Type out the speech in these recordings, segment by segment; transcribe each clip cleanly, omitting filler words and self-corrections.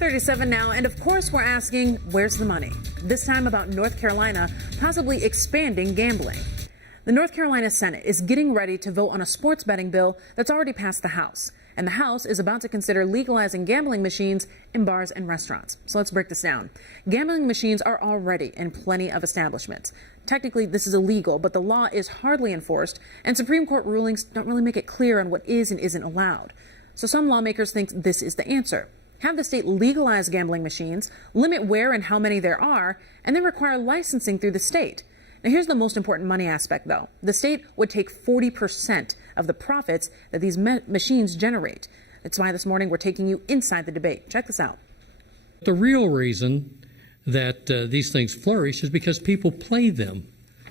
37 now, and of course we're asking, where's the money? This time about North Carolina possibly expanding gambling. The North Carolina Senate is getting ready to vote on a sports betting bill that's already passed the House. And the House is about to consider legalizing gambling machines in bars and restaurants. So let's break this down. Gambling machines are already in plenty of establishments. Technically, this is illegal, but the law is hardly enforced, and Supreme Court rulings don't really make it clear on what is and isn't allowed. So some lawmakers think this is the answer. Have the state legalize gambling machines, limit where and how many there are, and then require licensing through the state. Now, here's the most important money aspect, though. The state would take 40% of the profits that these machines generate. That's why this morning we're taking you inside the debate. Check this out. The real reason that these things flourish is because people play them.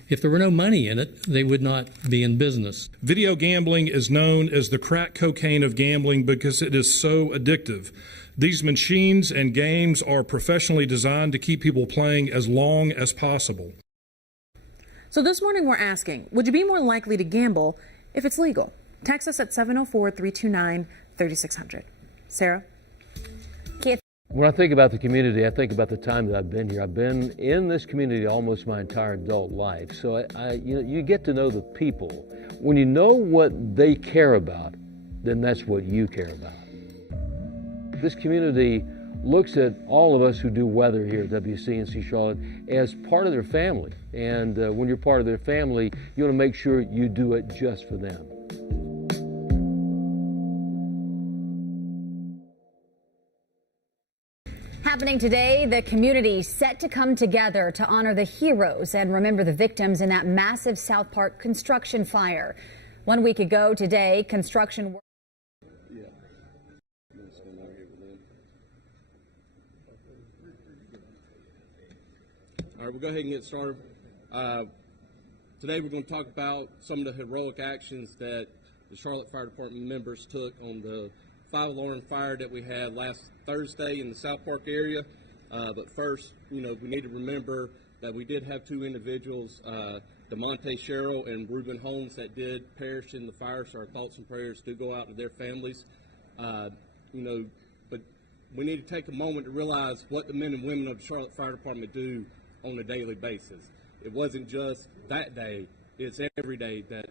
If there were no money in it, they would not be in business. Video gambling is known as the crack cocaine of gambling because it is so addictive. These machines and games are professionally designed to keep people playing as long as possible. So this morning we're asking, would you be more likely to gamble if it's legal? Text us at 704-329-3600. Sarah? When I think about the community, I think about the time that I've been here. I've been in this community almost my entire adult life. So you get to know the people. When you know what they care about, then that's what you care about. This community looks at all of us who do weather here at WCNC Charlotte as part of their family. And when you're part of their family, you want to make sure you do it just for them. Happening today, the community set to come together to honor the heroes and remember the victims in that massive SouthPark construction fire. 1 week ago today, construction work. All right, we'll go ahead and get started. Today we're going to talk about some of the heroic actions that the Charlotte Fire Department members took on the 5-alarm fire that we had last Thursday in the SouthPark area. But first, we need to remember that we did have 2 individuals, Sherrill and Reuben Holmes, that did perish in the fire. So our thoughts and prayers do go out to their families. But we need to take a moment to realize what the men and women of the Charlotte Fire Department do on a daily basis. It wasn't just that day, it's every day that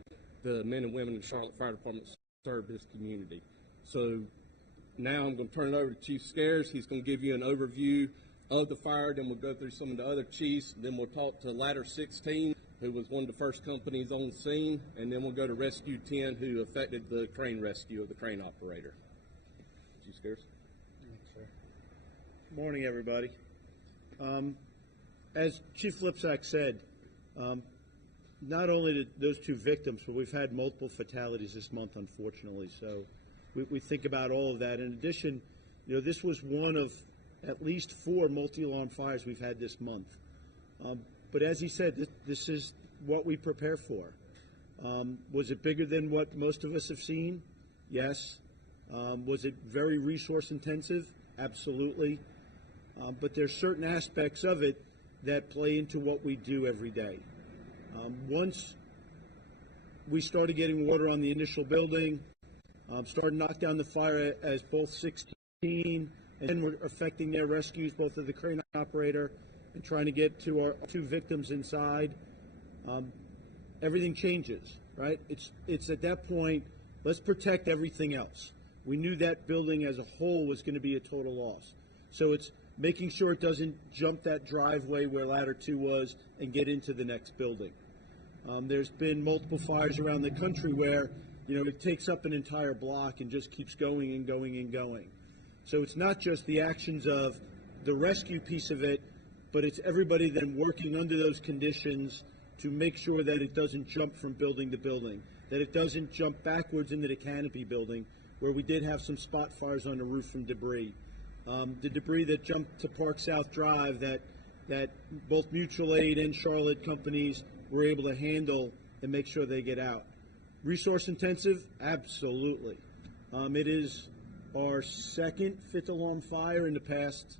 the men and women of the Charlotte Fire Department serve this community. So now I'm going to turn it over to Chief Scares. He's going to give you an overview of the fire, then we'll go through some of the other chiefs, then we'll talk to Ladder 16, who was one of the first companies on scene, and then we'll go to Rescue 10, who affected the crane rescue of the crane operator. Chief Scares. Thanks, sir. Morning, everybody. As Chief Flipsack said, not only did those 2 victims, but we've had multiple fatalities this month, unfortunately. So we think about all of that. In addition, this was one of at least 4 multi-alarm fires we've had this month. But as he said, this is what we prepare for. Was it bigger than what most of us have seen? Yes. Was it very resource intensive? Absolutely. But there's certain aspects of it that play into what we do every day. Once we started getting water on the initial building, started to knock down the fire as both 16, and then we're affecting their rescues, both of the crane operator and trying to get to our 2 victims inside. Everything changes, right? It's at that point, let's protect everything else. We knew that building as a whole was going to be a total loss. So it's making sure it doesn't jump that driveway where Ladder 2 was and get into the next building. There's been multiple fires around the country where, it takes up an entire block and just keeps going and going and going. So it's not just the actions of the rescue piece of it, but it's everybody then working under those conditions to make sure that it doesn't jump from building to building, that it doesn't jump backwards into the canopy building, where we did have some spot fires on the roof from debris. The debris that jumped to Park South Drive that both mutual aid and Charlotte companies were able to handle and make sure they get out. Resource intensive? Absolutely. It is our second 5th alarm fire in the past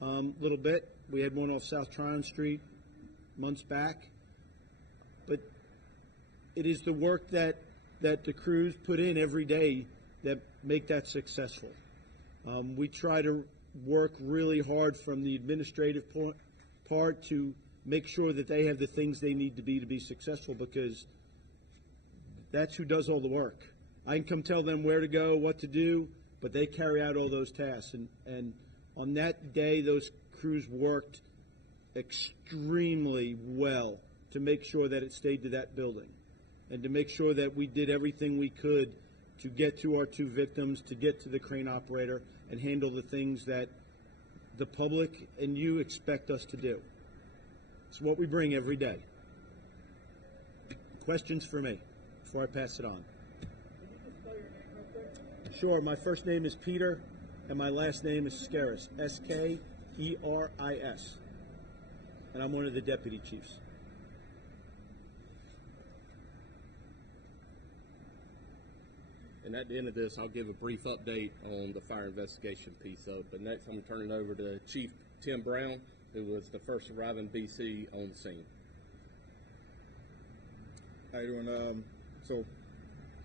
little bit. We had one off South Tryon Street months back. But it is the work that the crews put in every day that make that successful. We try to work really hard from the administrative part to make sure that they have the things they need to be successful, because that's who does all the work. I can come tell them where to go, what to do, but they carry out all those tasks. And on that day, those crews worked extremely well to make sure that it stayed to that building and to make sure that we did everything we could to get to our 2 victims, to get to the crane operator, and handle the things that the public and you expect us to do. It's what we bring every day. Questions for me before I pass it on? Sure. My first name is Peter, and my last name is Skerris, S-K-E-R-I-S. And I'm one of the deputy chiefs. And at the end of this, I'll give a brief update on the fire investigation piece of it. But next, I'm going to turn it over to Chief Tim Brown, who was the first arriving BC on the scene. How you doing? So,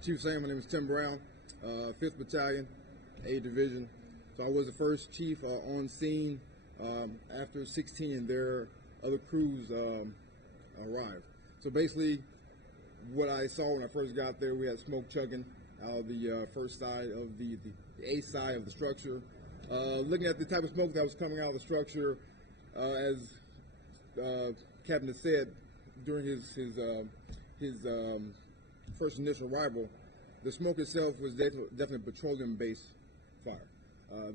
Chief saying, my name is Tim Brown, 5th Battalion, A Division. So I was the first chief on scene after 16 their other crews arrived. So basically, what I saw when I first got there, we had smoke chugging out of the first side of the A side of the structure. Looking at the type of smoke that was coming out of the structure, as Captain had said during his first initial arrival, the smoke itself was definitely petroleum-based fire.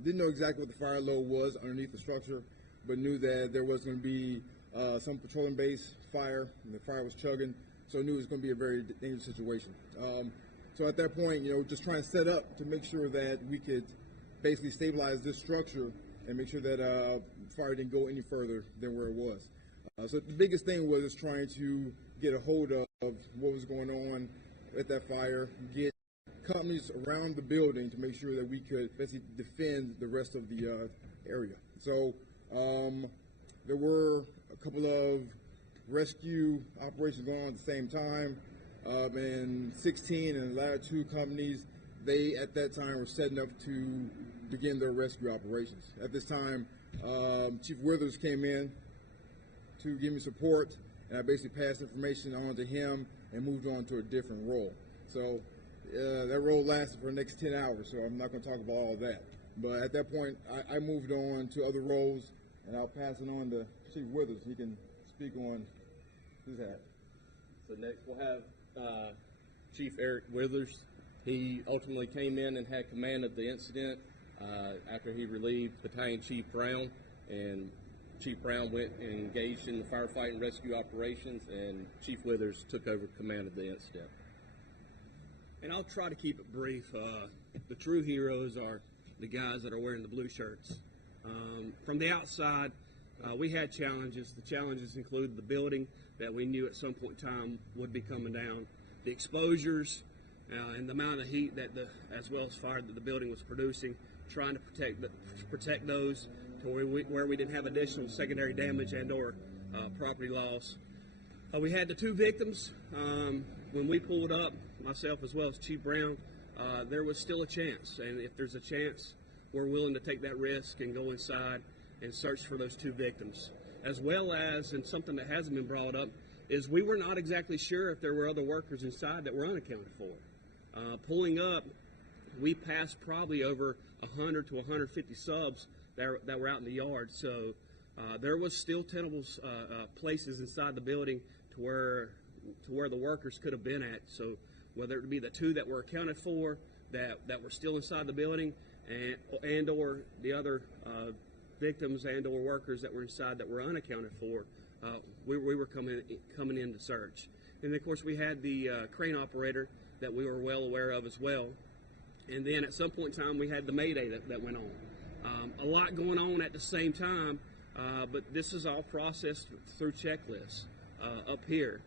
Didn't know exactly what the fire load was underneath the structure, but knew that there was going to be some petroleum-based fire, and the fire was chugging, so I knew it was going to be a very dangerous situation. So at that point, just trying to set up to make sure that we could basically stabilize this structure and make sure that fire didn't go any further than where it was. So the biggest thing was just trying to get a hold of what was going on at that fire, get companies around the building to make sure that we could basically defend the rest of the area. So there were a couple of rescue operations going on at the same time, and 16 and the latter 2 companies, they at that time were setting up to begin their rescue operations. At this time, Chief Withers came in to give me support, and I basically passed information on to him and moved on to a different role. So that role lasted for the next 10 hours, so I'm not going to talk about all that. But at that point, I moved on to other roles, and I'll pass it on to Chief Withers. He can speak on his hat. So next we'll have Chief Eric Withers. He ultimately came in and had command of the incident after he relieved Battalion Chief Brown, and Chief Brown went and engaged in the firefighting rescue operations, and Chief Withers took over command of the incident. And I'll try to keep it brief. The true heroes are the guys that are wearing the blue shirts. From the outside, we had challenges. The challenges include the building that we knew at some point in time would be coming down, the exposures, and the amount of heat that as well as fire that the building was producing, trying to protect those to where we didn't have additional secondary damage and or property loss. We had the 2 victims. When we pulled up, myself as well as Chief Brown, there was still a chance, and if there's a chance, we're willing to take that risk and go inside and search for those 2 victims. As well as, and something that hasn't been brought up, is we were not exactly sure if there were other workers inside that were unaccounted for. Pulling up, we passed probably over 100 to 150 subs that were out in the yard. So there was still tenable places inside the building to where the workers could have been at. So whether it be the 2 that were accounted for that were still inside the building, and or the other victims and or workers that were inside that were unaccounted for, we were coming in to search. And of course we had the crane operator that we were well aware of as well. And then at some point in time we had the Mayday that went on. A lot going on at the same time, but this is all processed through checklists up here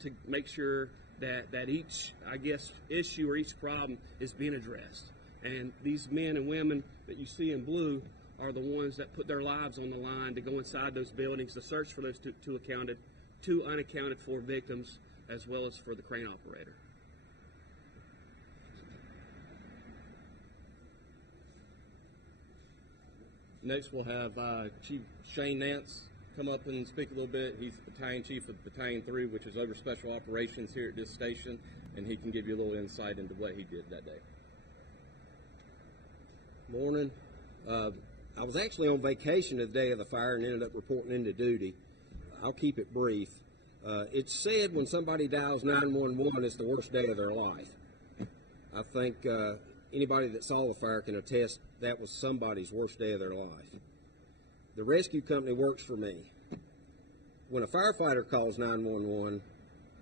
to make sure that each, I guess, issue or each problem is being addressed. And these men and women that you see in blue are the ones that put their lives on the line to go inside those buildings to search for those two unaccounted for victims, as well as for the crane operator. Next, we'll have Chief Shane Nance come up and speak a little bit. He's the battalion chief of Battalion 3, which is over special operations here at this station, and he can give you a little insight into what he did that day. Morning. I was actually on vacation the day of the fire and ended up reporting into duty. I'll keep it brief. It's said when somebody dials 911, it's the worst day of their life. I think anybody that saw the fire can attest that was somebody's worst day of their life. The rescue company works for me. When a firefighter calls 911,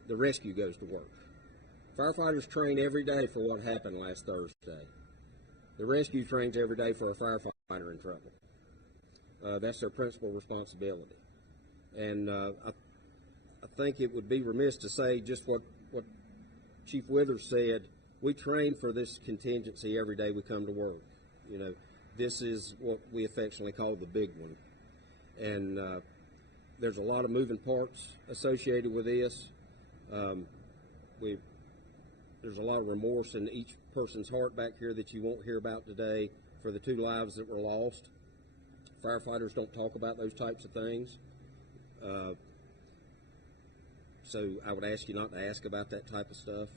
the rescue goes to work. Firefighters train every day for what happened last Thursday. The rescue trains every day for a firefighter in trouble. That's their principal responsibility. And I think it would be remiss to say just what Chief Withers said. We train for this contingency every day we come to work. You know, this is what we affectionately call the big one. And there's a lot of moving parts associated with this. There's a lot of remorse in each person's heart back here that you won't hear about today for the 2 lives that were lost. Firefighters don't talk about those types of things. So I would ask you not to ask about that type of stuff.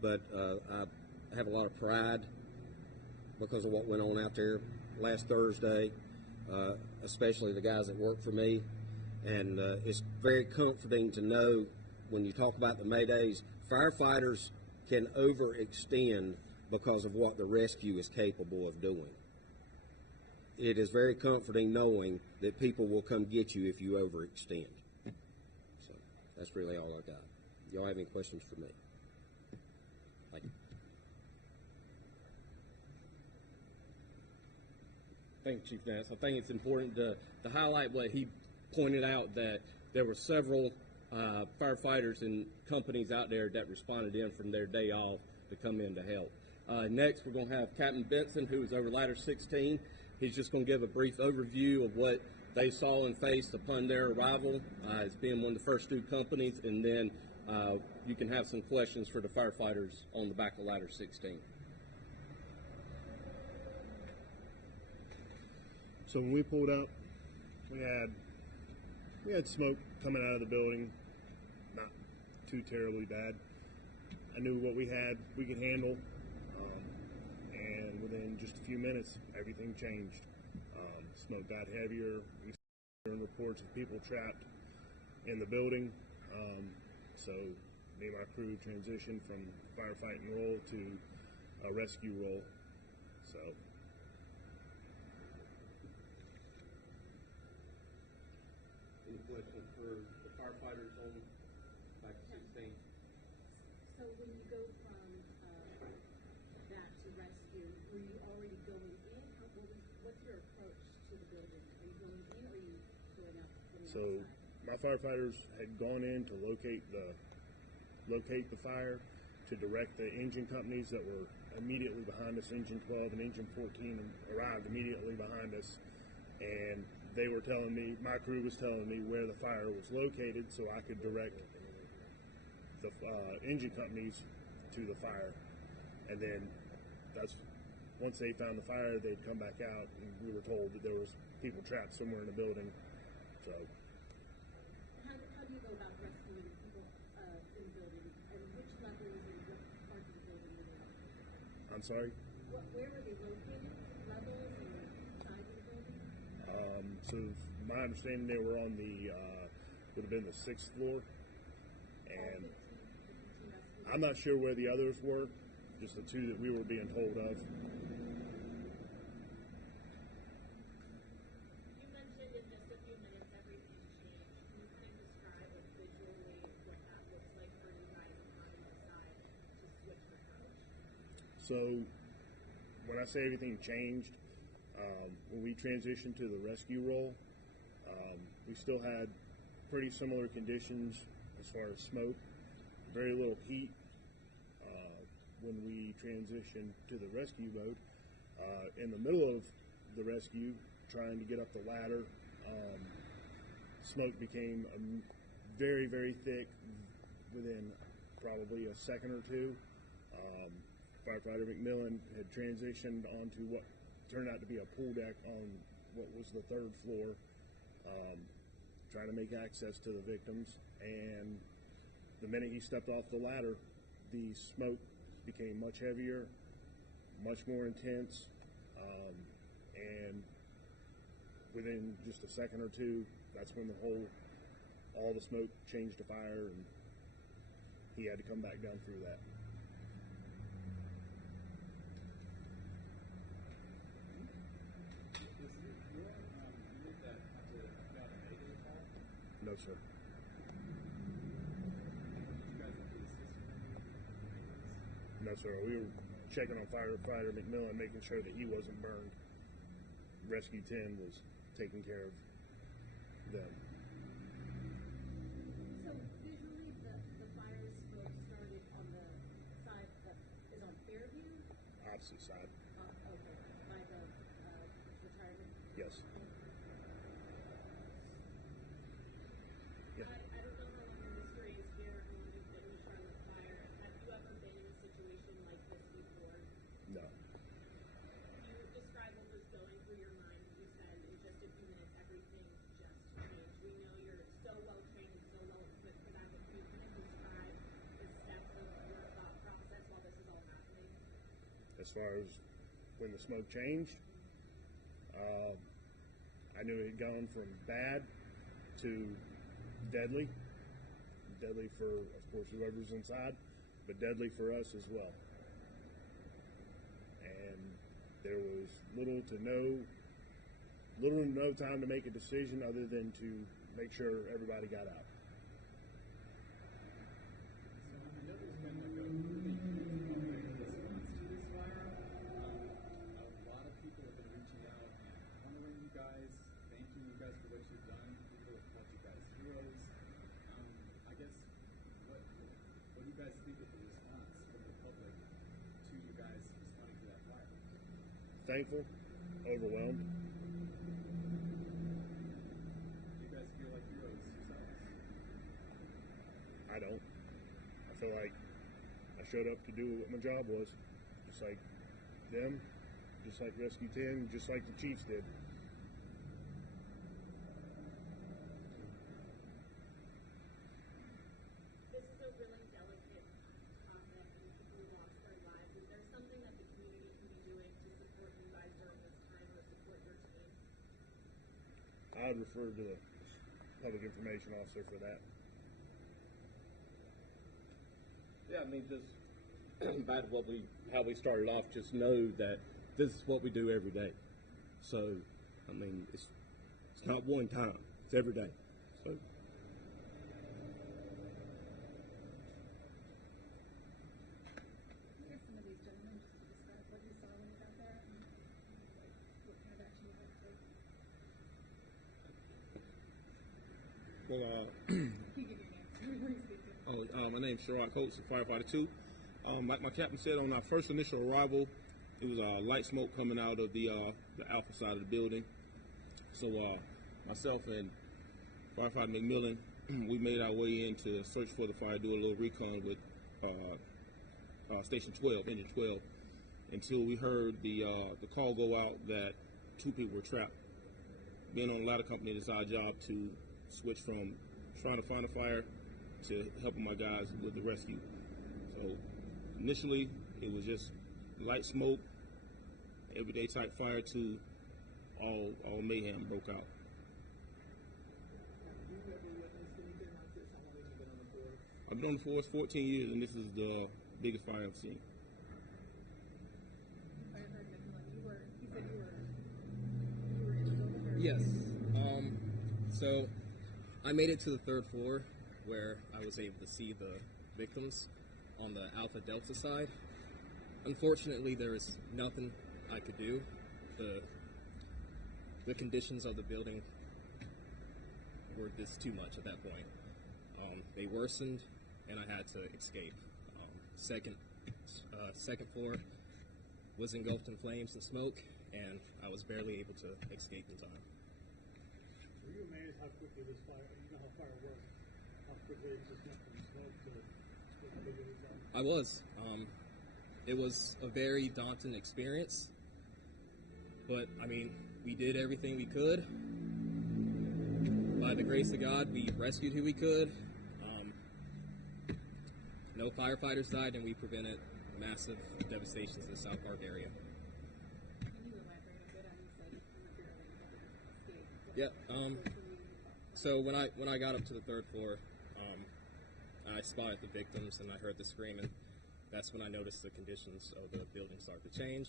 But I have a lot of pride because of what went on out there last Thursday, especially the guys that work for me. And it's very comforting to know when you talk about the Maydays, firefighters can overextend because of what the rescue is capable of doing. It is very comforting knowing that people will come get you if you overextend. So that's really all I got. Y'all have any questions for me? Thank you. Thank you, Chief Nance. I think it's important to highlight what he pointed out, that there were several firefighters and companies out there that responded in from their day off to come in to help. Next, we're going to have Captain Benson, who is over Ladder 16. He's just going to give a brief overview of what they saw and faced upon their arrival as being one of the first 2 companies, and then you can have some questions for the firefighters on the back of Ladder 16. So when we pulled up, we had smoke coming out of the building, not too terribly bad. I knew what we had, we could handle, and within just a few minutes, everything changed. Smoke got heavier. We started hearing reports of people trapped in the building. So me and my crew transitioned from firefighting role to a rescue role. So. Any questions for the firefighters on back to 16? So when you go from that to rescue, were you already going in? What's your approach to the building? Are you going in, or are you going out from the outside? My firefighters had gone in to locate the fire, to direct the engine companies that were immediately behind us. Engine 12 and Engine 14 arrived immediately behind us, and they were telling me, my crew was telling me where the fire was located so I could direct the engine companies to the fire. And then once they found the fire, they'd come back out, and we were told that there was people trapped somewhere in the building. So. How do you go about rescuing people in the building? And which levels and what part of the building were they on? I'm sorry? Where were they located? Levels and size of the building? So my understanding, they were on would have been the 6th floor. And I'm not sure where the others were, just the 2 that we were being told of. So when I say everything changed, when we transitioned to the rescue role, we still had pretty similar conditions as far as smoke, very little heat. When we transitioned to the rescue mode, in the middle of the rescue, trying to get up the ladder, smoke became very, very thick within probably a second or 2. Firefighter McMillan had transitioned onto what turned out to be a pool deck on what was the third floor, trying to make access to the victims. And the minute he stepped off the ladder, the smoke became much heavier, much more intense, and within just a second or two, that's when all the smoke changed to fire, and he had to come back down through that. No, sir. No, sir. We were checking on Firefighter McMillan, making sure that he wasn't burned. Rescue 10 was taking care of them. So visually, the fire smoke started on the side that is on Fairview? Opposite side. Okay, by the retirement? Yes. Yeah. I don't know how long your history is here, how long you've been in the Charlotte fire. Have you ever been in a situation like this before? No. Can you describe what was going through your mind when you said in just a few minutes everything just changed? We know you're so well trained and so well equipped for that, but can you kind of describe the steps of your thought process while this is all happening? As far as when the smoke changed, I knew it had gone from bad to deadly for, of course, whoever's inside, but deadly for us as well. And there was little to no time to make a decision other than to make sure everybody got out. Thankful, overwhelmed. You guys feel like heroes yourselves? I don't. I feel like I showed up to do what my job was, just like them, just like Rescue 10, just like the Chiefs did. This is a really delicate topic, and people lost their lives. Is there something that the community can be doing to support you guys during this time or support your team? I would refer to the public information officer for that. Yeah, I mean, just back to how we started off, just know that this is what we do every day. So, I mean, it's not one time, it's every day. So. Some of these gentlemen just to describe what you saw when you got there and what kind of action you had to take. Well, my name's Charlotte Coates, Firefighter 2. Like my captain said, on our first initial arrival, it was light smoke coming out of the alpha side of the building. So myself and Firefighter McMillan, we made our way in to search for the fire, do a little recon with Station 12, Engine 12, until we heard the call go out that 2 people were trapped. Being on a ladder company, it's our job to switch from trying to find a fire to helping my guys with the rescue. So initially, it was just light smoke, everyday type fire, to all mayhem broke out. I've been on the force 14 years, and this is the biggest fire I've seen. Yes. So I made it to the 3rd floor where I was able to see the victims on the Alpha Delta side. Unfortunately, there was nothing I could do. The conditions of the building were just too much at that point. They worsened, and I had to escape. Second floor was engulfed in flames and smoke, and I was barely able to escape in time. Were you amazed how quickly this fire, you know how fire works, how quickly it just went from smoke to how big it was? I was. It was a very daunting experience, but I mean, We did everything we could. By the grace of God, we rescued who we could. No firefighters died, and we prevented massive devastations in the SouthPark area. Yeah. So when I got up to the third floor, I spotted the victims and I heard the screaming. That's when I noticed the conditions of the building start to change.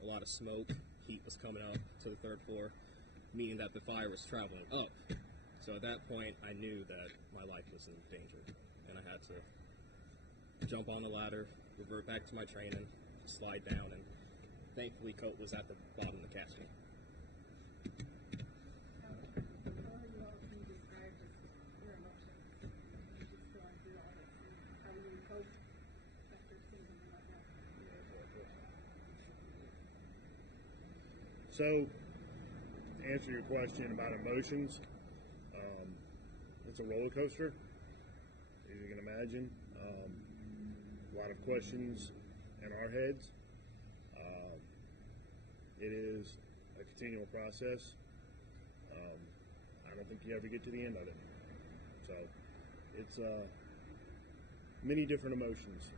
A lot of smoke, heat was coming up to the third floor, meaning that the fire was traveling up. So at that point, I knew that my life was in danger, and I had to jump on the ladder, revert back to my training, slide down, and thankfully Coat was at the bottom to catch me. So, to answer your question about emotions, it's a roller coaster, as you can imagine. A lot of questions in our heads. It is a continual process. I don't think you ever get to the end of it. So, it's many different emotions.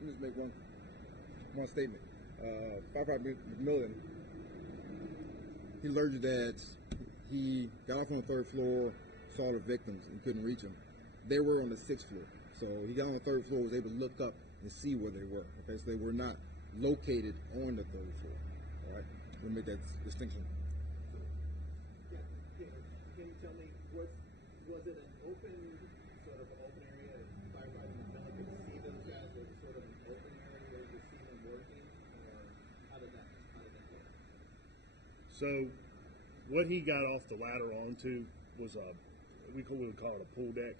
Let me just make one statement. Firefighter McMillan, he alerted that he got off on the third floor, saw the victims, and couldn't reach them. They were on the sixth floor. So he got on the third floor, was able to look up and see where they were. Okay, so they were not located on the third floor. All right, we'll make that distinction. Can you tell me, was it an open area? Firefighter McMillan could see those guys as sort of an open area where you could see them working, or how did that work? So, what he got off the ladder onto was we would call it a pool deck.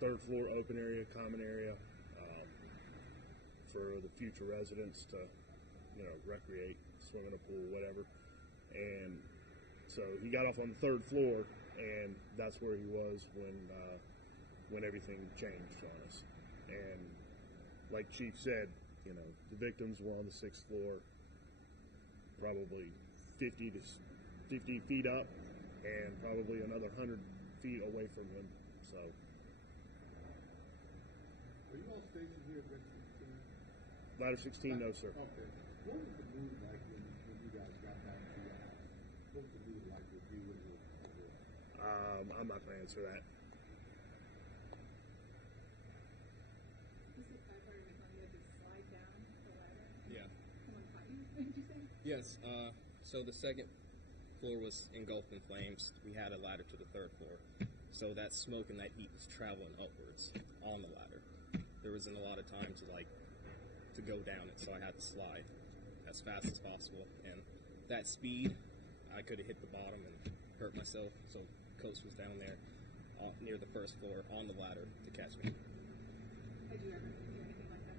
Third floor open area, common area, for the future residents to, recreate, swim in a pool, whatever. And so he got off on the third floor, and that's where he was when everything changed on us. And like Chief said, the victims were on the sixth floor, probably 50 feet up, and probably another 100 feet away from him. So. Are you all stationed here at Ladder 16, no, sir. Okay. What was the mood like when you guys got down to your house? What was the mood like with you and your I'm not going to answer that. Yeah. Yes. So the second floor was engulfed in flames. We had a ladder to the third floor. So that smoke and that heat was traveling upwards on the ladder. There wasn't a lot of time to go down it, so I had to slide as fast as possible. And that speed, I could have hit the bottom and hurt myself. So Coach was down there near the first floor on the ladder to catch me. Had you ever do anything like that?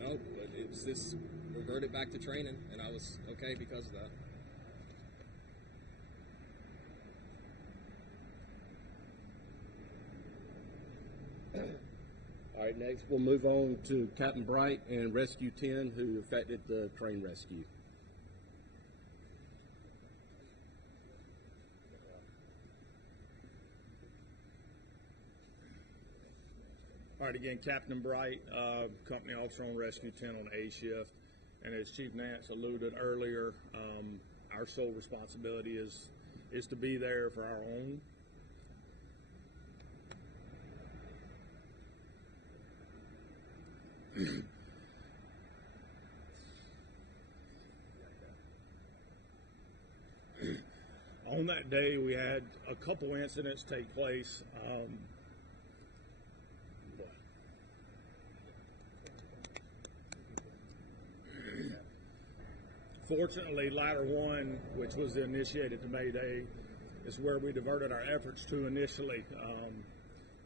No, but it was just reverted back to training, and I was okay because of that. All right, next we'll move on to Captain Bright and Rescue 10, who effected the train rescue. All right, again, Captain Bright, company officer on Rescue 10 on A shift. And as Chief Nance alluded earlier, our sole responsibility is to be there for our own. On that day, we had a couple incidents take place. Fortunately, Ladder 1, which was initiated to Mayday, is where we diverted our efforts to initially.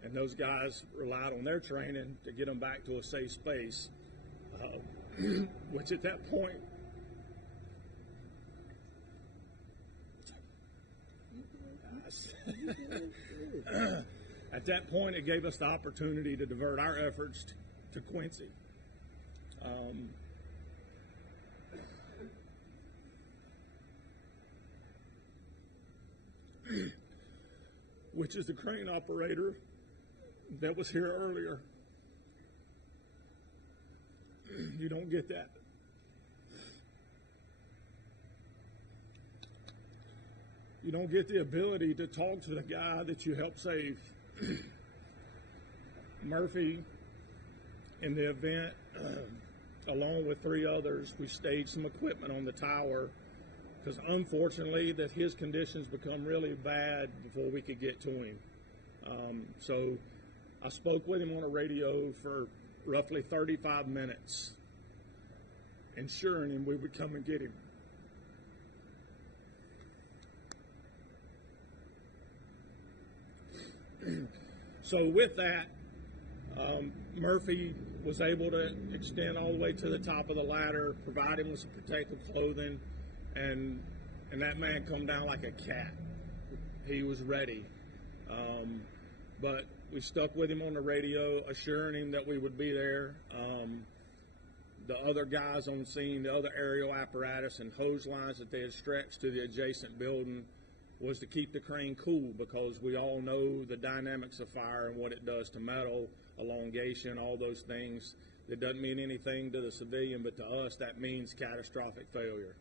And those guys relied on their training to get them back to a safe space, which at that point, it gave us the opportunity to divert our efforts to Quincy. Which is the crane operator that was here earlier. You don't get that. You don't get the ability to talk to the guy that you helped save. Murphy, in the event, along with 3 others, we staged some equipment on the tower because unfortunately that his conditions become really bad before we could get to him. So I spoke with him on a radio for roughly 35 minutes, ensuring him we would come and get him. So with that, Murphy was able to extend all the way to the top of the ladder, provide him with some protective clothing, and that man come down like a cat. He was ready. But we stuck with him on the radio, assuring him that we would be there. The other guys on scene, the other aerial apparatus and hose lines that they had stretched to the adjacent building was to keep the crane cool, because we all know the dynamics of fire and what it does to metal, elongation, all those things. It doesn't mean anything to the civilian, but to us that means catastrophic failure.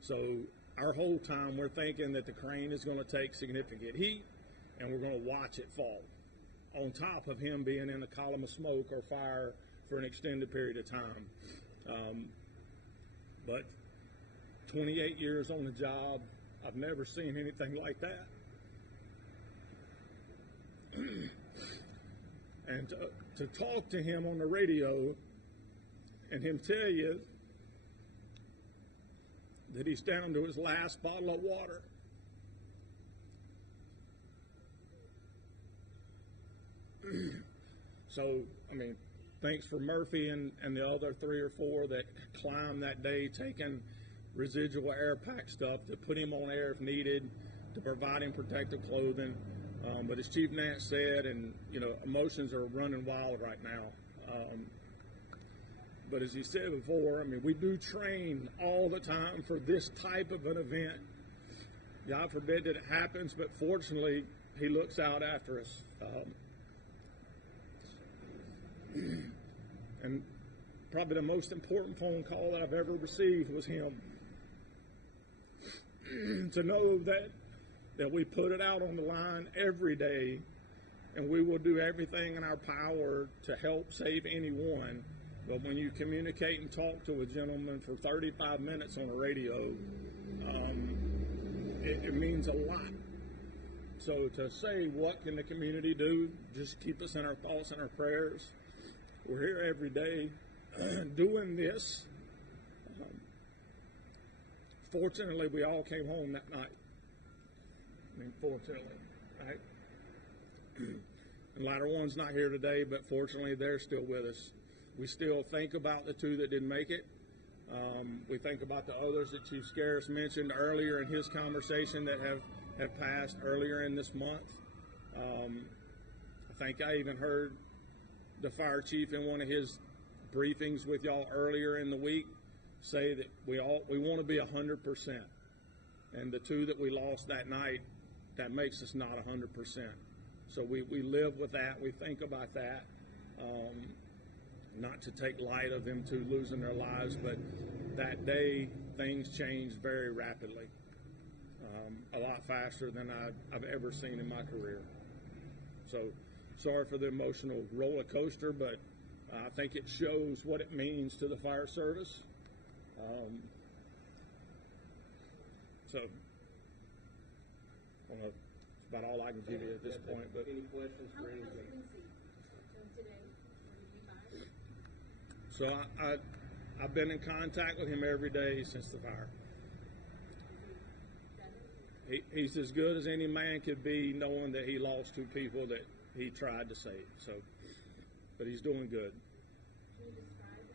So our whole time we're thinking that the crane is going to take significant heat and we're going to watch it fall, on top of him being in a column of smoke or fire for an extended period of time. But 28 years on the job, I've never seen anything like that. And to talk to him on the radio and him tell you that he's down to his last bottle of water. So, I mean, thanks for Murphy and the other 3 or 4 that climbed that day, taking residual air pack stuff to put him on air if needed, to provide him protective clothing. But as Chief Nance said, and emotions are running wild right now. But as he said before, I mean, we do train all the time for this type of an event. God forbid that it happens, but fortunately, he looks out after us. And probably the most important phone call that I've ever received was him. To know that we put it out on the line every day, and we will do everything in our power to help save anyone. But when you communicate and talk to a gentleman for 35 minutes on a radio, it means a lot. So to say, what can the community do? Just keep us in our thoughts and our prayers. We're here every day doing this. Fortunately, we all came home that night. I mean, fortunately, right? And Ladder One's not here today, but fortunately, they're still with us. We still think about the 2 that didn't make it. We think about the others that Chief Scaris mentioned earlier in his conversation that have passed earlier in this month. I think I even heard the fire chief in one of his briefings with y'all earlier in the week say that we want to be 100%. And the 2 that we lost that night, that makes us not 100%. So we live with that. We think about that. Not to take light of them 2 losing their lives, but that day things changed very rapidly, a lot faster than I've ever seen in my career. So sorry for the emotional roller coaster, but I think it shows what it means to the fire service. So that's about all I can give you at this point. But any questions for anything? So I've been in contact with him every day since the fire. He's as good as any man could be, knowing that he lost 2 people that he tried to save. So, but he's doing good. Can you describe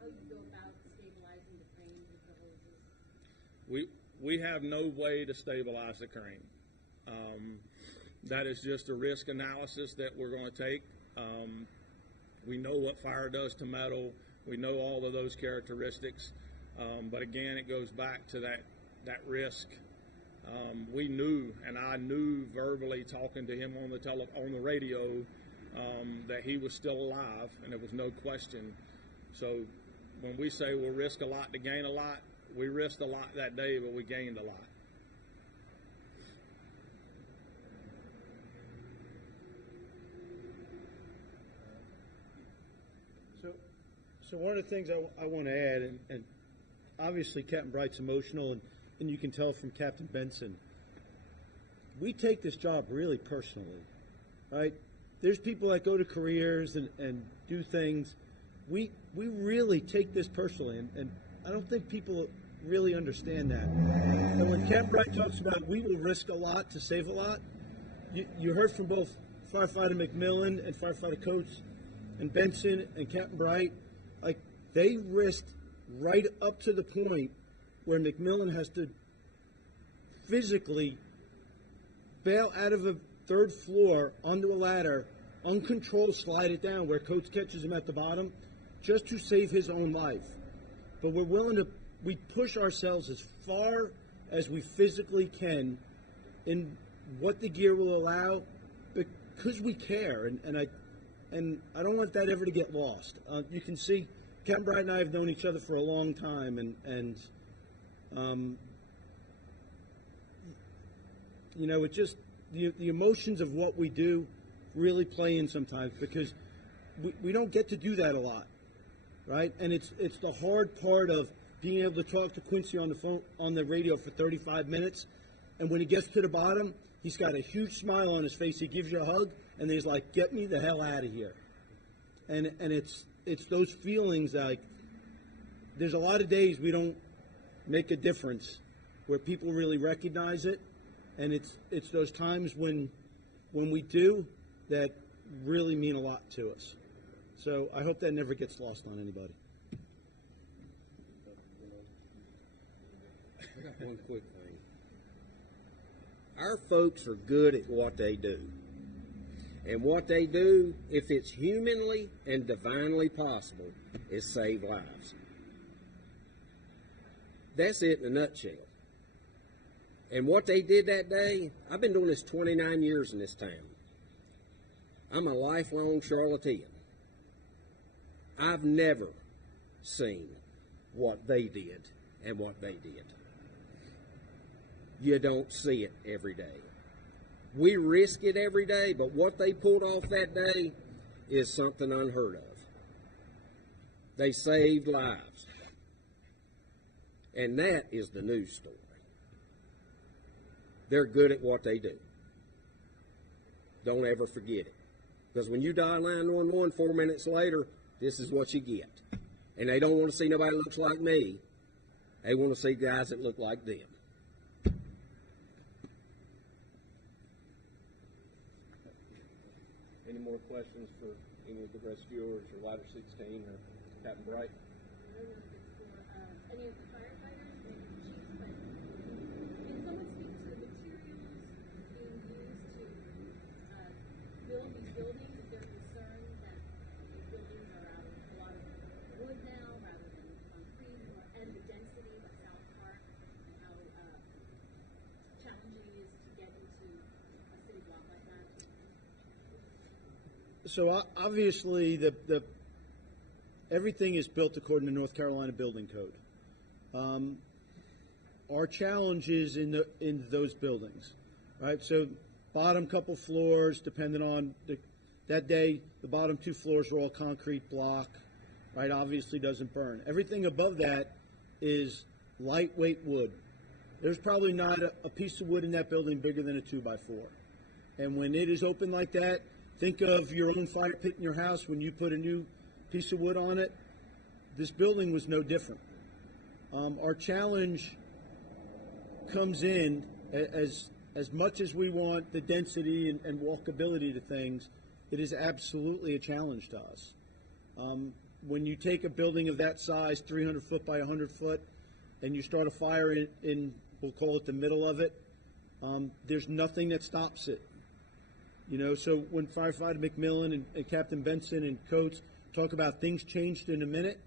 how you go about stabilizing the crane with the hoses? We have no way to stabilize the crane. That is just a risk analysis that we're going to take. We know what fire does to metal. We know all of those characteristics. But again, it goes back to that risk. We knew, and I knew verbally talking to him on the radio that he was still alive, and there was no question. So when we say we'll risk a lot to gain a lot, we risked a lot that day, but we gained a lot. So one of the things I want to add, and obviously Captain Bright's emotional, and you can tell from Captain Benson, we take this job really personally, right? There's people that go to careers and do things. We really take this personally, and I don't think people really understand that. And when Captain Bright talks about we will risk a lot to save a lot, you heard from both Firefighter McMillan and Firefighter Coach and Benson and Captain Bright, like they risked right up to the point where McMillan has to physically bail out of a third floor onto a ladder, uncontrolled, slide it down where Coach catches him at the bottom just to save his own life. But we're willing to, we push ourselves as far as we physically can in what the gear will allow because we care. And I don't want that ever to get lost. You can see Captain Bright and I have known each other for a long time, and you know, it just, the emotions of what we do really play in sometimes because we don't get to do that a lot, right? And it's the hard part of being able to talk to Quincy on the phone, on the radio for 35 minutes, and when he gets to the bottom, he's got a huge smile on his face. He gives you a hug, and he's like, "Get me the hell out of here." And it's those feelings that, like, there's a lot of days we don't make a difference where people really recognize it, and it's those times when we do that really mean a lot to us. So I hope that never gets lost on anybody. I got one quick thing. Our folks are good at what they do. And what they do, if it's humanly and divinely possible, is save lives. That's it in a nutshell. And what they did that day, I've been doing this 29 years in this town. I'm a lifelong Charlottean. I've never seen what they did and what they did. You don't see it every day. We risk it every day, but what they pulled off that day is something unheard of. They saved lives. And that is the news story. They're good at what they do. Don't ever forget it. Because when you dial 911 4 minutes later, this is what you get. And they don't want to see nobody that looks like me. They want to see guys that look like them. Any more questions for any of the rescuers or Ladder 16 or Captain Bright? I don't know if it's for any of the firefighters, maybe the chiefs, but can someone speak to the materials being used to build these buildings? Is there concern that these buildings are out of a lot of wood now rather than concrete, and the density of SouthPark and how challenging it is to get into a city block like that? So obviously, the everything is built according to North Carolina Building Code. Our challenge is in those buildings, right? So bottom couple floors, depending on that day, the bottom 2 floors were all concrete block, right? Obviously doesn't burn. Everything above that is lightweight wood. There's probably not a piece of wood in that building bigger than a 2x4. And when it is open like that, think of your own fire pit in your house when you put a new piece of wood on it. This building was no different. Our challenge comes in as much as we want the density and walkability to things, it is absolutely a challenge to us. When you take a building of that size, 300 foot by 100 foot, and you start a fire in we'll call it the middle of it, there's nothing that stops it. You know, so when Firefighter McMillan and Captain Benson and Coates talk about things changed in a minute,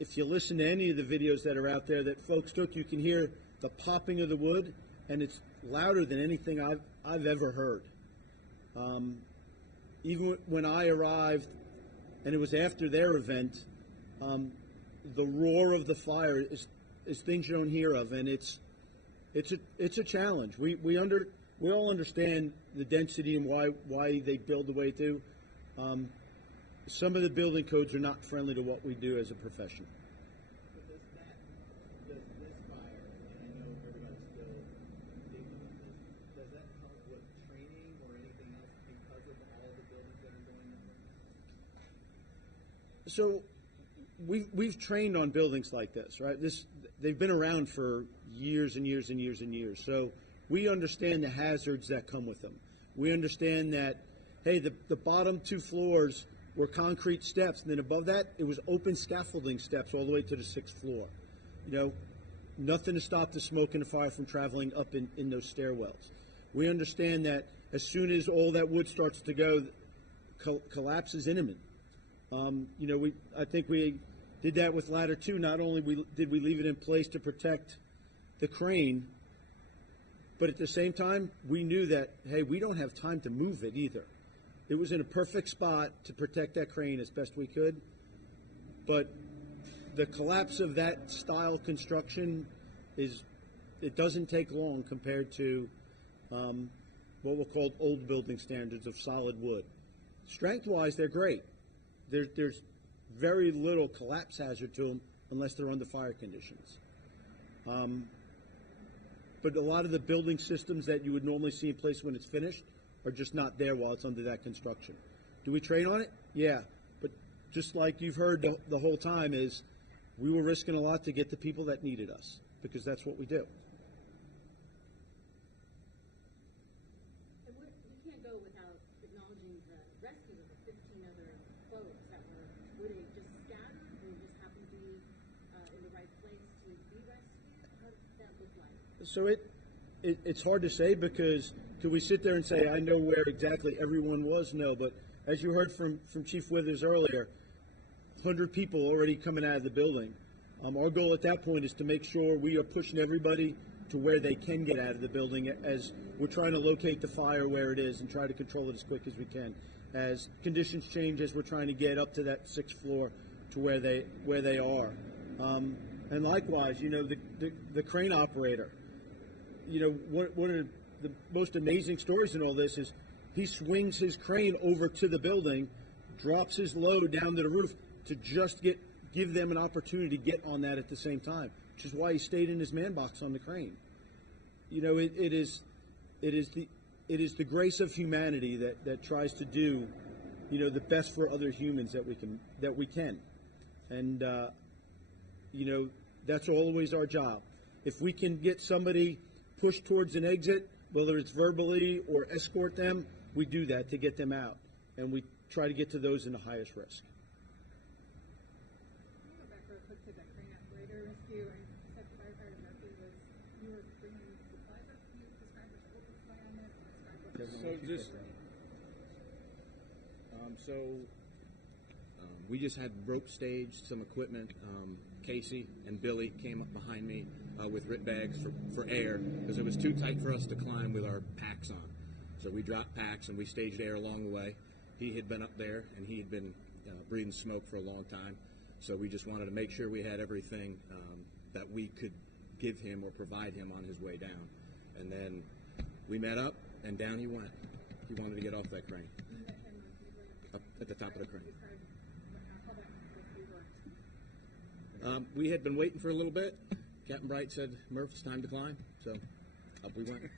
If you listen to any of the videos that are out there that folks took, you can hear the popping of the wood, and it's louder than anything I've ever heard. Even when I arrived, and it was after their event, the roar of the fire is things you don't hear of, and it's a challenge. We all understand the density and why they build the way they do. Some of the building codes are not friendly to what we do as a profession. But does this fire, and I know everybody's still digging on this, does that help with training or anything else because of all the buildings that are going in? So we've trained on buildings like this, right? They've been around for years and years and years and years. So we understand the hazards that come with them. We understand that, hey, the bottom 2 floors were concrete steps, and then above that, it was open scaffolding steps all the way to the 6th floor. You know, nothing to stop the smoke and the fire from traveling up in those stairwells. We understand that as soon as all that wood starts to go, collapse is imminent. I think we did that with ladder 2. Not only did we leave it in place to protect the crane, but at the same time, we knew that, hey, we don't have time to move it either. It was in a perfect spot to protect that crane as best we could. But the collapse of that style construction it doesn't take long compared to what we'll call old building standards of solid wood. Strength-wise, they're great. There's very little collapse hazard to them unless they're under fire conditions. But a lot of the building systems that you would normally see in place when it's finished are just not there while it's under that construction. Do we train on it? Yeah. But just like you've heard the whole time is we were risking a lot to get the people that needed us because that's what we do. And we can't go without acknowledging the rescue of the 15 other folks that were they just scattered or just happened to be in the right place to be rescued? How did that look like? So it's hard to say because could we sit there and say, I know where exactly everyone was? No, but as you heard from Chief Withers earlier, 100 people already coming out of the building. Our goal at that point is to make sure we are pushing everybody to where they can get out of the building as we're trying to locate the fire where it is and try to control it as quick as we can. As conditions change, as we're trying to get up to that 6th floor to where they are. And likewise, the crane operator, one of the most amazing stories in all this is he swings his crane over to the building, drops his load down to the roof to just give them an opportunity to get on that at the same time, which is why he stayed in his man box on the crane. It is the grace of humanity that tries to do, the best for other humans that we can. And, that's always our job. If we can get somebody pushed towards an exit, whether it's verbally or escort them, we do that to get them out. And we try to get to those in the highest risk. Can you go back real quick to the crane operator rescue? I said firefighter Murphy you were bringing supplies up. Can you describe your scope of supply on that? We just had rope staged, some equipment. Casey and Billy came up behind me with rip bags for air because it was too tight for us to climb with our packs on. So we dropped packs and we staged air along the way. He had been up there and he had been breathing smoke for a long time. So we just wanted to make sure we had everything that we could give him or provide him on his way down. And then we met up and down he went. He wanted to get off that crane. Up at the top of the crane. We had been waiting for a little bit. Captain Bright said, Murph, it's time to climb. So up we went.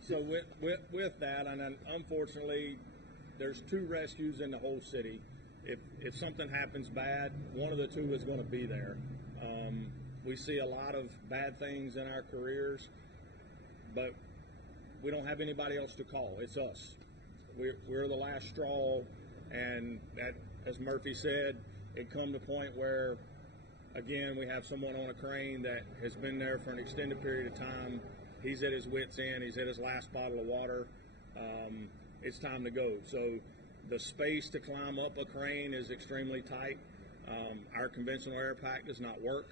So with that, and then unfortunately, there's 2 rescues in the whole city. If something happens bad, one of the 2 is going to be there. We see a lot of bad things in our careers, but we don't have anybody else to call. It's us. We're the last straw, and that, as Murphy said, it come to a point where, again, we have someone on a crane that has been there for an extended period of time. He's at his wit's end. He's at his last bottle of water. It's time to go. So The space to climb up a crane is extremely tight. Our conventional air pack does not work,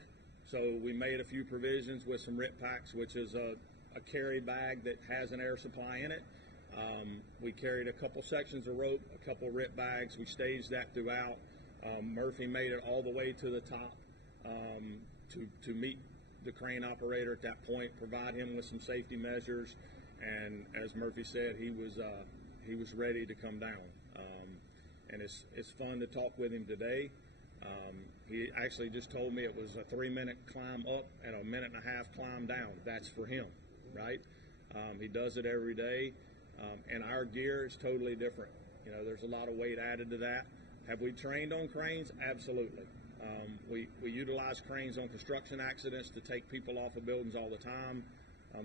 so we made a few provisions with some RIP packs, which is a carry bag that has an air supply in it. We carried a couple sections of rope, a couple RIP bags. We staged that throughout. Murphy made it all the way to the top to meet the crane operator at that point, provide him with some safety measures, and as Murphy said, he was ready to come down. And it's fun to talk with him today. He actually just told me it was a 3-minute climb up and a 1.5-minute climb down. That's for him, right? He does it every day, and our gear is totally different. You know, there's a lot of weight added to that. Have we trained on cranes? Absolutely. We utilize cranes on construction accidents to take people off of buildings all the time.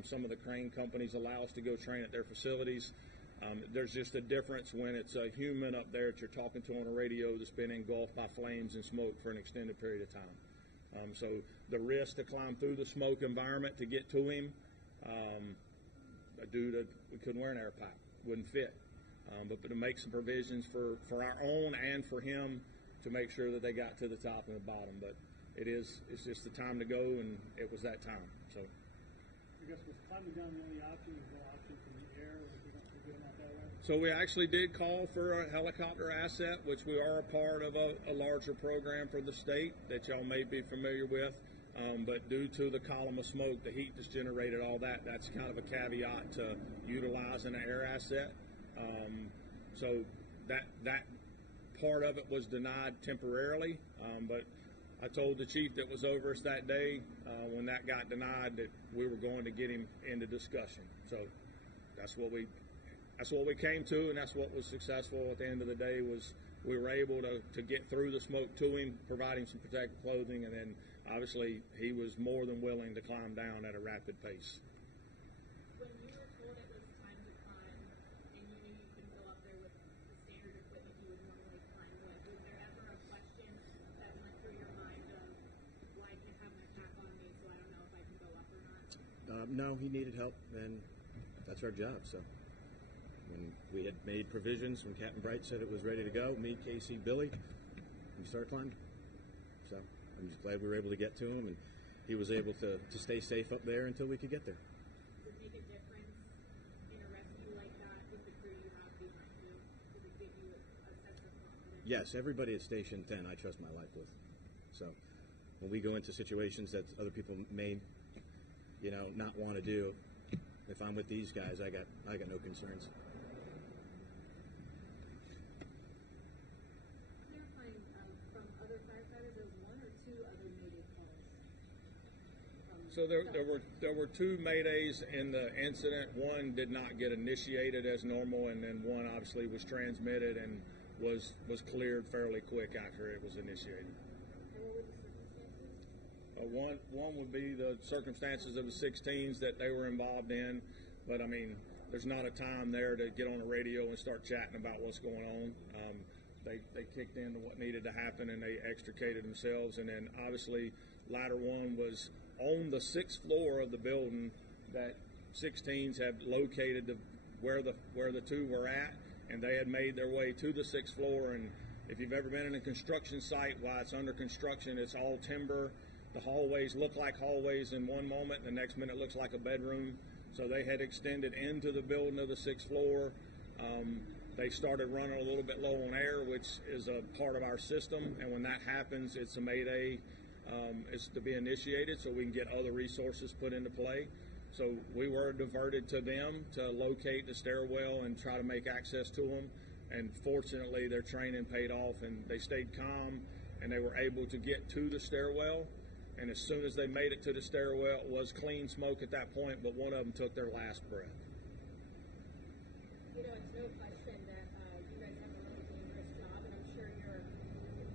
Some of the crane companies allow us to go train at their facilities. There's just a difference when it's a human up there that you're talking to on a radio that's been engulfed by flames and smoke for an extended period of time. So the risk to climb through the smoke environment to get to him, we couldn't wear an air pack, wouldn't fit. But to make some provisions for our own and for him to make sure that they got to the top and the bottom. But it's just the time to go, and it was that time. So I guess was climbing down the only option? Is no option from the air? If you don't get them out that way? So we actually did call for a helicopter asset, which we are a part of a larger program for the state that y'all may be familiar with. But due to the column of smoke, the heat that's generated, all that's kind of a caveat to utilizing an air asset. So that part of it was denied temporarily. But I told the chief that was over us that day when that got denied that we were going to get him into discussion. So that's what we came to, and that's what was successful at the end of the day. Was we were able to get through the smoke to him, providing some protective clothing, and then obviously he was more than willing to climb down at a rapid pace. When you were told it was time to climb and you knew you couldn't go up there with the standard equipment you would normally climb with, was there ever a question that went through your mind of, well, I can't have my pack on me, so I don't know if I can go up or not? No, he needed help, and that's our job. So when we had made provisions, when Captain Bright said it was ready to go, me, Casey, Billy, we started climbing. So I'm just glad we were able to get to him, and he was able to stay safe up there until we could get there. Does it make a difference in a rescue like that with the crew you have behind you? Does it give you a sense of confidence? Yes, everybody at Station 10 I trust my life with. So when we go into situations that other people may, not want to do, if I'm with these guys, I got no concerns. Clarifying from other firefighters, there was 1 or 2 other mayday calls. So there were 2 maydays in the incident. One did not get initiated as normal, and then one obviously was transmitted and was cleared fairly quick after it was initiated. And what were the circumstances? One would be the circumstances of the 16s that they were involved in, but I mean, there's not a time there to get on the radio and start chatting about what's going on. They kicked into what needed to happen and they extricated themselves, and then obviously ladder 1 was on the 6th floor of the building that 16s had located where the 2 were at, and they had made their way to the 6th floor. And if you've ever been in a construction site while it's under construction, it's all timber. The hallways look like hallways in one moment, and the next minute looks like a bedroom. So they had extended into the building of the 6th floor. They started running a little bit low on air, which is a part of our system. And when that happens, it's a mayday. It's to be initiated so we can get other resources put into play. So we were diverted to them to locate the stairwell and try to make access to them. And fortunately, their training paid off, and they stayed calm, and they were able to get to the stairwell. And as soon as they made it to the stairwell, it was clean smoke at that point, but one of them took their last breath. It's no question that you guys have a really dangerous job, and I'm sure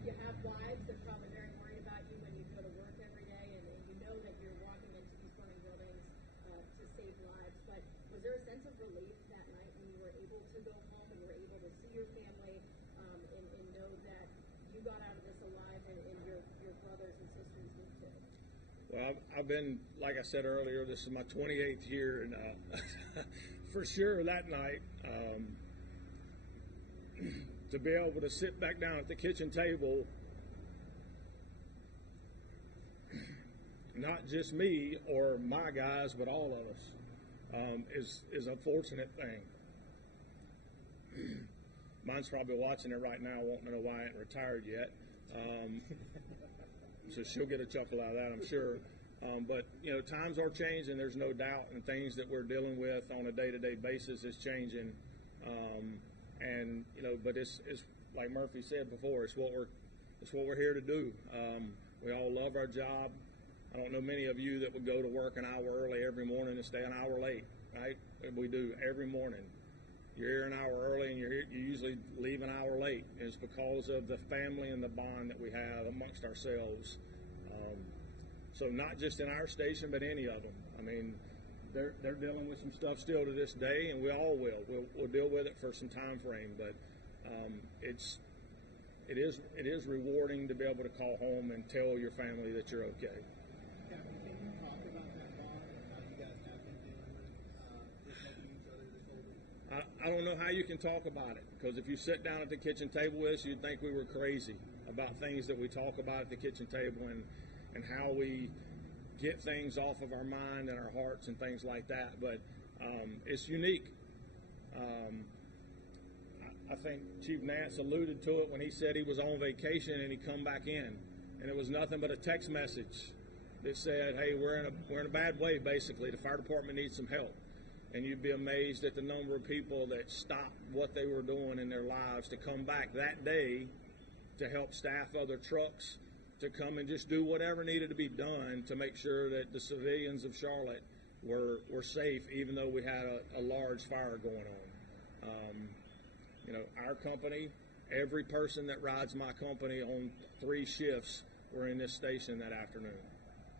you have wives that are probably very worried about you when you go to work every day, and you know that you're walking into these burning buildings to save lives. But was there a sense of relief that night when you were able to go home and were able to see your family and know that you got out of this alive and your brothers and sisters did too? Well, I've been, like I said earlier, this is my 28th year, and for sure that night, to be able to sit back down at the kitchen table, not just me or my guys, but all of us, is a fortunate thing. Mine's probably watching it right now, wanting to know why I ain't retired yet. So she'll get a chuckle out of that, I'm sure. But, you know, times are changing, there's no doubt, and things that we're dealing with on a day-to-day basis is changing. And, you know, but it's like Murphy said before, it's what we're here to do. We all love our job. I don't know many of you that would go to work an hour early every morning and stay an hour late, right? We do every morning. You're here an hour early and you usually leave an hour late. And it's because of the family and the bond that we have amongst ourselves. So not just in our station, but any of them. I mean, they're dealing with some stuff still to this day, and we all will. We'll deal with it for some time frame, but it is rewarding to be able to call home and tell your family that you're okay. Captain, can you talk about that bond and how you guys have been dealing with just helping each other this whole week? I don't know how you can talk about it, because if you sit down at the kitchen table with us, you'd think we were crazy about things that we talk about at the kitchen table and how we get things off of our mind and our hearts and things like that. But it's unique. I think Chief Nance alluded to it when he said he was on vacation and he come back in, and it was nothing but a text message that said, hey, we're in a bad way, basically. The fire department needs some help. And you'd be amazed at the number of people that stopped what they were doing in their lives to come back that day to help staff other trucks, to come and just do whatever needed to be done to make sure that the civilians of Charlotte were safe, even though we had a large fire going on. You know, our company, every person that rides my company on 3 shifts were in this station that afternoon.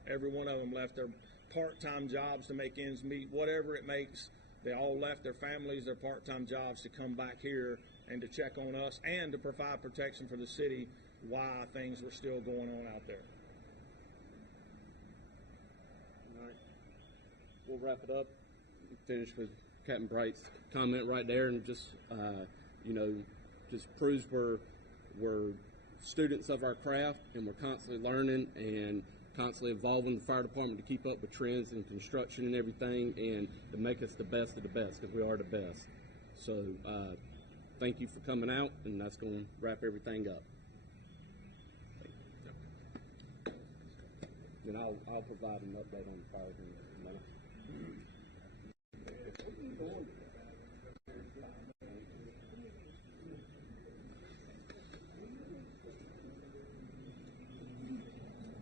Every one of them left their part-time jobs to make ends meet, whatever it makes. They all left their families, their part-time jobs to come back here and to check on us and to provide protection for the city while things were still going on out there. All right. We'll wrap it up. Finish with Captain Bright's comment right there, and just, you know, just proves we're students of our craft, and we're constantly learning and constantly evolving the fire department to keep up with trends in construction and everything, and to make us the best of the best, because we are the best. So thank you for coming out, and that's going to wrap everything up. Then I'll provide an update on the fires in a minute.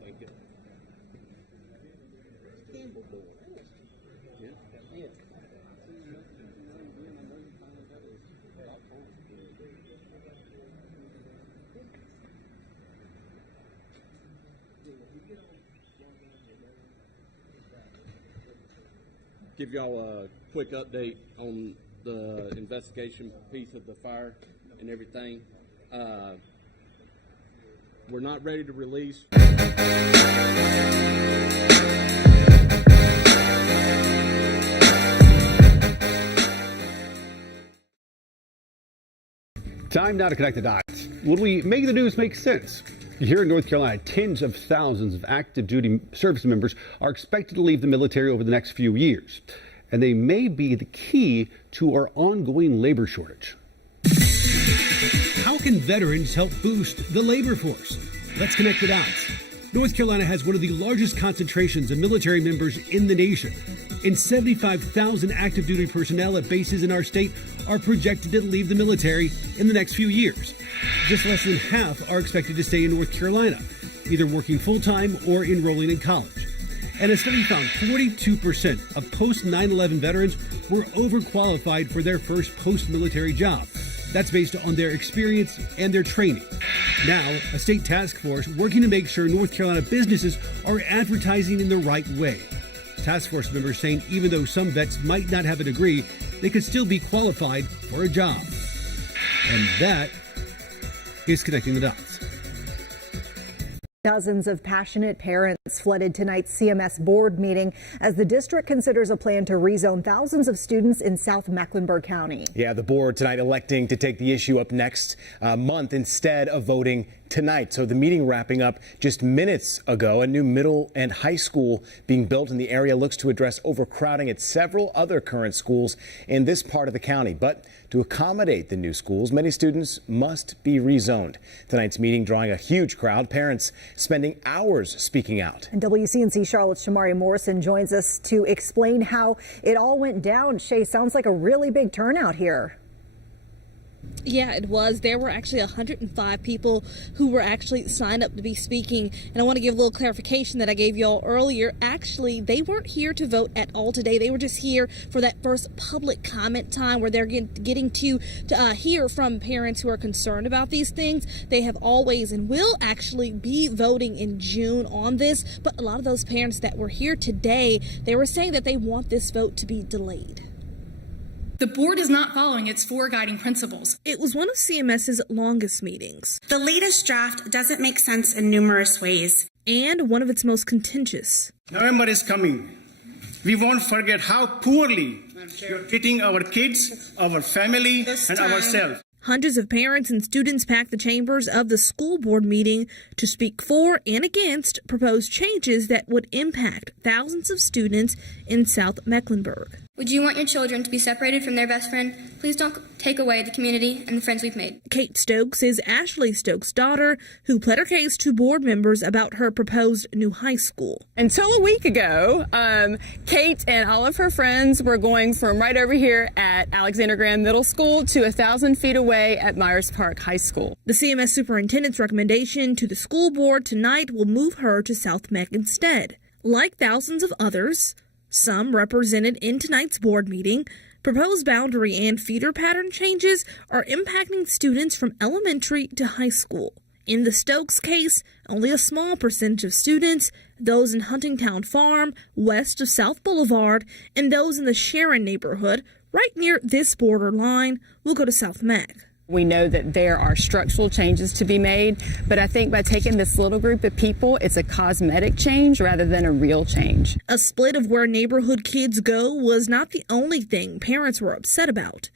Thank you. Yeah. Give y'all a quick update on the investigation piece of the fire and everything. We're not ready to release. Time now to connect the dots. Will we make the news make sense? Here in North Carolina, tens of thousands of active duty service members are expected to leave the military over the next few years, and they may be the key to our ongoing labor shortage. How can veterans help boost the labor force? Let's connect the dots. North Carolina has one of the largest concentrations of military members in the nation. And 75,000 active duty personnel at bases in our state are projected to leave the military in the next few years. Just less than half are expected to stay in North Carolina, either working full-time or enrolling in college. And a study found 42% of post-9/11 veterans were overqualified for their first post-military job. That's based on their experience and their training. Now, a state task force working to make sure North Carolina businesses are advertising in the right way. Task force members saying even though some vets might not have a degree, they could still be qualified for a job. And that is connecting the dots. Dozens of passionate parents flooded tonight's CMS board meeting as the district considers a plan to rezone thousands of students in South-Mecklenburg County. Yeah, the board tonight electing to take the issue up next month instead of voting tonight. So the meeting wrapping up just minutes ago. A new middle and high school being built in the area looks to address overcrowding at several other current schools in this part of the county. But to accommodate the new schools, many students must be rezoned. Tonight's meeting drawing a huge crowd, parents spending hours speaking out. And WCNC Charlotte's Shamari Morrison joins us to explain how it all went down. Shay, sounds like a really big turnout here. Yeah, it was. There were actually 105 people who were actually signed up to be speaking. And I want to give a little clarification that I gave you all earlier. Actually, they weren't here to vote at all today. They were just here for that first public comment time where they're getting to hear from parents who are concerned about these things. They have always and will actually be voting in June on this. But a lot of those parents that were here today, they were saying that they want this vote to be delayed. The board is not following its 4 guiding principles. It was one of CMS's longest meetings. The latest draft doesn't make sense in numerous ways. And one of its most contentious. November is coming. We won't forget how poorly you're treating our kids, our family, and ourselves. Hundreds of parents and students packed the chambers of the school board meeting to speak for and against proposed changes that would impact thousands of students in South-Mecklenburg. Would you want your children to be separated from their best friend? Please don't take away the community and the friends we've made. Kate Stokes is Ashley Stokes' daughter, who pled her case to board members about her proposed new high school. Until a week ago, Kate and all of her friends were going from right over here at Alexander Graham Middle School to 1,000 feet away at Myers Park High School. The CMS superintendent's recommendation to the school board tonight will move her to South Meck instead. Like thousands of others, some represented in tonight's board meeting, proposed boundary and feeder pattern changes are impacting students from elementary to high school. In the Stokes case, only a small percentage of students, those in Huntingtown Farm, west of South Boulevard, and those in the Sharon neighborhood, right near this borderline, will go to South Meck. We know that there are structural changes to be made, but I think by taking this little group of people, it's a cosmetic change rather than a real change. A split of where neighborhood kids go was not the only thing parents were upset about.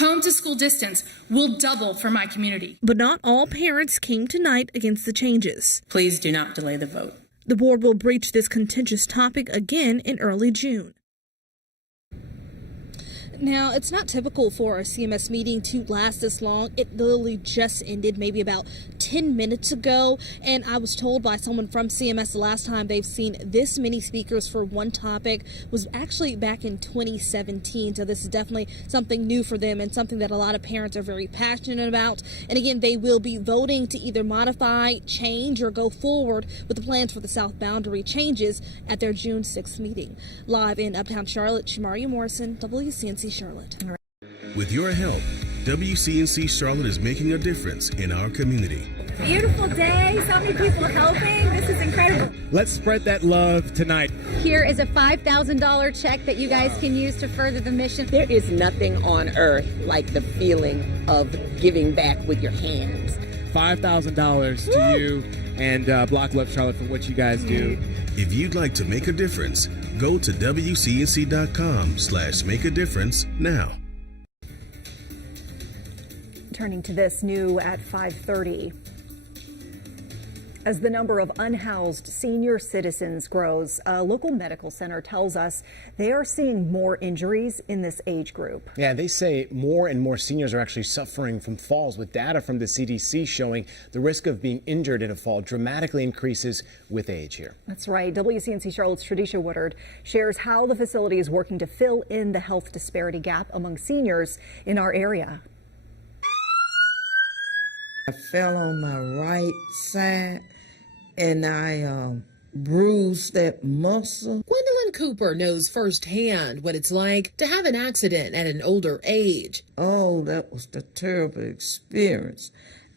Home to school distance will double for my community. But not all parents came tonight against the changes. Please do not delay the vote. The board will breach this contentious topic again in early June. Now, it's not typical for a CMS meeting to last this long. It literally just ended maybe about 10 minutes ago, and I was told by someone from CMS the last time they've seen this many speakers for one topic was actually back in 2017, so this is definitely something new for them and something that a lot of parents are very passionate about. And again, they will be voting to either modify, change, or go forward with the plans for the South Boundary changes at their June 6th meeting. Live in Uptown Charlotte, Shamari Morrison, WCNC Charlotte. With your help, WCNC Charlotte is making a difference in our community. Beautiful day. So many people helping. This is incredible. Let's spread that love tonight. Here is a $5,000 check that you guys can use to further the mission. There is nothing on earth like the feeling of giving back with your hands. $5,000 to you and Block Love Charlotte for what you guys do. If you'd like to make a difference, go to WCNC.com/make-a-difference now. Turning to this new at 5:30. As the number of unhoused senior citizens grows, a local medical center tells us they are seeing more injuries in this age group. Yeah, they say more and more seniors are actually suffering from falls, with data from the CDC showing the risk of being injured in a fall dramatically increases with age here. That's right. WCNC Charlotte's Tradisha Woodard shares how the facility is working to fill in the health disparity gap among seniors in our area. I fell on my right side and I bruised that muscle. Gwendolyn Cooper knows firsthand what it's like to have an accident at an older age. Oh, that was the terrible experience.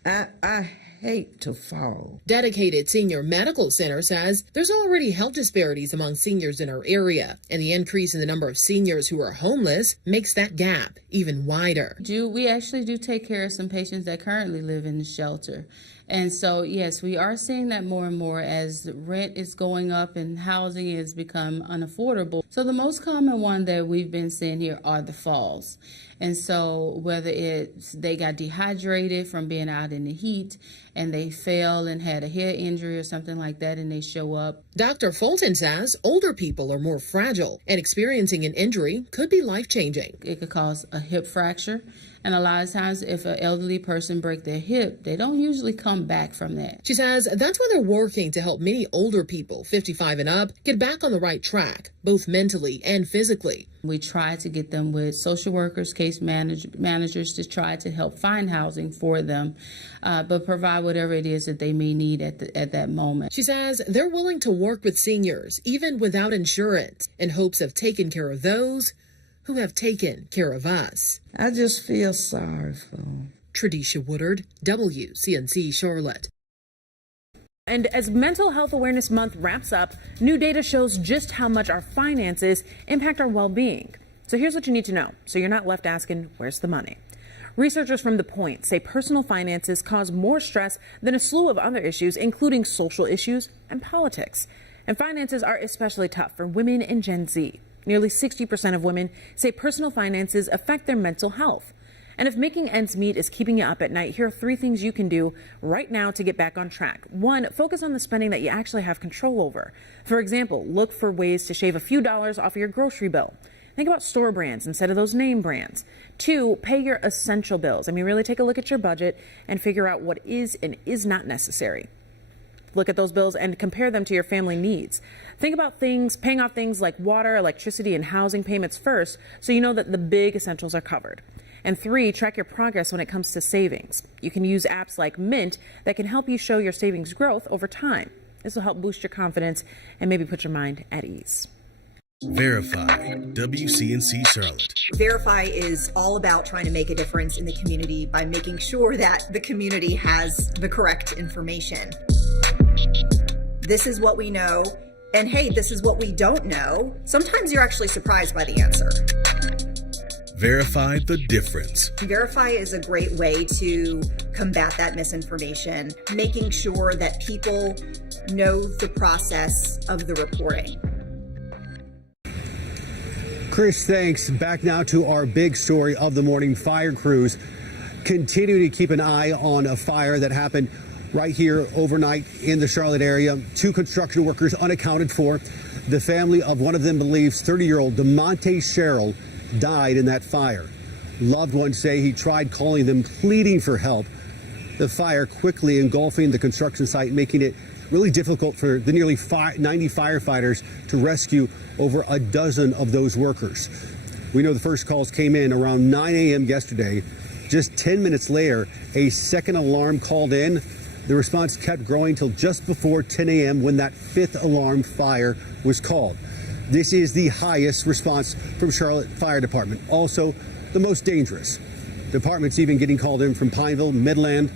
I hate to fall. Dedicated Senior Medical Center says there's already health disparities among seniors in our area, and the increase in the number of seniors who are homeless makes that gap even wider. We actually do take care of some patients that currently live in the shelter. And so, yes, we are seeing that more and more as rent is going up and housing has become unaffordable. So the most common one that we've been seeing here are the falls. And so whether it's they got dehydrated from being out in the heat and they fell and had a head injury or something like that and they show up. Dr. Fulton says older people are more fragile and experiencing an injury could be life-changing. It could cause a hip fracture. And a lot of times if an elderly person break their hip, they don't usually come back from that. She says that's why they're working to help many older people 55 and up get back on the right track, both mentally and physically. We try to get them with social workers, case managers to try to help find housing for them, but provide whatever it is that they may need at that moment. She says they're willing to work with seniors, even without insurance, in hopes of taking care of those who have taken care of us. I just feel sorry for them. Tradisha Woodard, WCNC Charlotte. And as Mental Health Awareness Month wraps up, new data shows just how much our finances impact our well-being. So here's what you need to know, so you're not left asking, where's the money? Researchers from The Point say personal finances cause more stress than a slew of other issues, including social issues and politics. And finances are especially tough for women and Gen Z. Nearly 60% of women say personal finances affect their mental health. And if making ends meet is keeping you up at night, here are 3 things you can do right now to get back on track. 1, focus on the spending that you actually have control over. For example, look for ways to shave a few dollars off of your grocery bill. Think about store brands instead of those name brands. 2, pay your essential bills. Really take a look at your budget and figure out what is and is not necessary. Look at those bills and compare them to your family needs. Think about paying off things like water, electricity, and housing payments first, so you know that the big essentials are covered. And 3, track your progress when it comes to savings. You can use apps like Mint that can help you show your savings growth over time. This will help boost your confidence and maybe put your mind at ease. Verify, WCNC Charlotte. Verify is all about trying to make a difference in the community by making sure that the community has the correct information. This is what we know, and hey, this is what we don't know. Sometimes you're actually surprised by the answer. Verify the difference. Verify is a great way to combat that misinformation, making sure that people know the process of the reporting. Chris, thanks. Back now to our big story of the morning. Fire crews continue to keep an eye on a fire that happened right here overnight in the Charlotte area. 2 construction workers unaccounted for. The family of one of them believes 30-year-old DeMonte Sherrill died in that fire. Loved ones say he tried calling them, pleading for help. The fire quickly engulfing the construction site, making it really difficult for the nearly 90 firefighters to rescue over a dozen of those workers. We know the first calls came in around 9 a.m. yesterday. Just 10 minutes later, a second alarm called in. The response kept growing till just before 10 a.m. when that 5th alarm fire was called. This is the highest response from Charlotte Fire Department, also the most dangerous. Departments even getting called in from Pineville, Midland,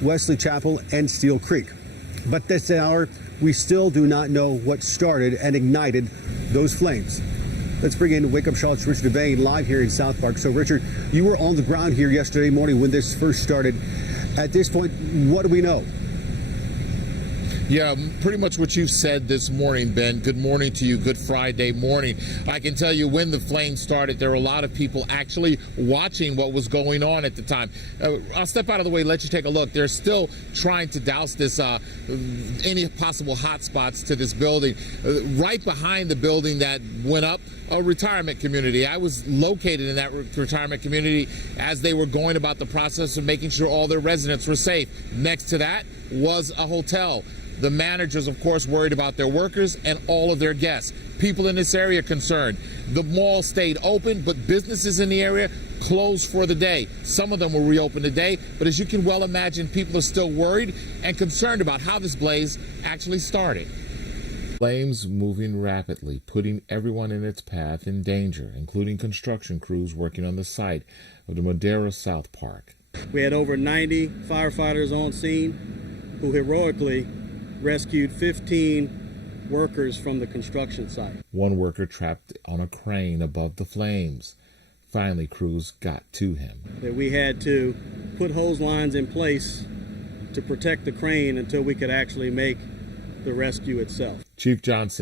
Wesley Chapel, and Steel Creek. But this hour, we still do not know what started and ignited those flames. Let's bring in Wake Up Charlotte's Richard Devane live here in SouthPark. So, Richard, you were on the ground here yesterday morning when this first started. At this point, what do we know? Yeah, pretty much what you've said this morning, Ben. Good morning to you. Good Friday morning. I can tell you when the flames started, there were a lot of people actually watching what was going on at the time. I'll step out of the way, let you take a look. They're still trying to douse this, any possible hot spots to this building. Right behind the building that went up, a retirement community. I was located in that retirement community as they were going about the process of making sure all their residents were safe. Next to that was a hotel. The managers, of course, worried about their workers and all of their guests. People in this area concerned. The mall stayed open, but businesses in the area closed for the day. Some of them will reopen today, but as you can well imagine, people are still worried and concerned about how this blaze actually started. Flames moving rapidly, putting everyone in its path in danger, including construction crews working on the site of the Madera SouthPark. We had over 90 firefighters on scene who heroically rescued 15 workers from the construction site. One worker trapped on a crane above the flames. Finally, crews got to him. That we had to put hose lines in place to protect the crane until we could actually make the rescue itself. Chief Johnson.